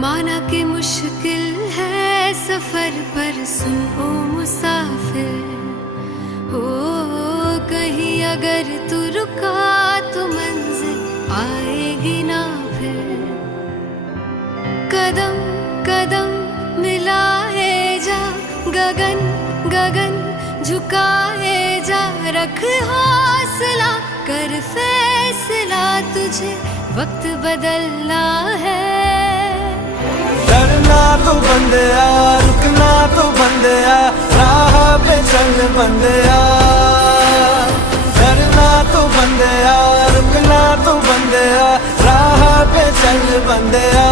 माना कि मुश्किल है सफर पर सुन ओ मुसाफिर, हो कहीं अगर तू रुका तो मंजिल आएगी ना फिर। कदम कदम मिलाए जा, गगन गगन झुकाए जा, रख हौसला कर फैसला, तुझे वक्त बदलना है। डरना तो बंदिया, रुकना तो बंदिया, राह पे चल बंदिया। डरना तो बंदिया, रुकना तो बंदिया, राह पे चल बंदिया।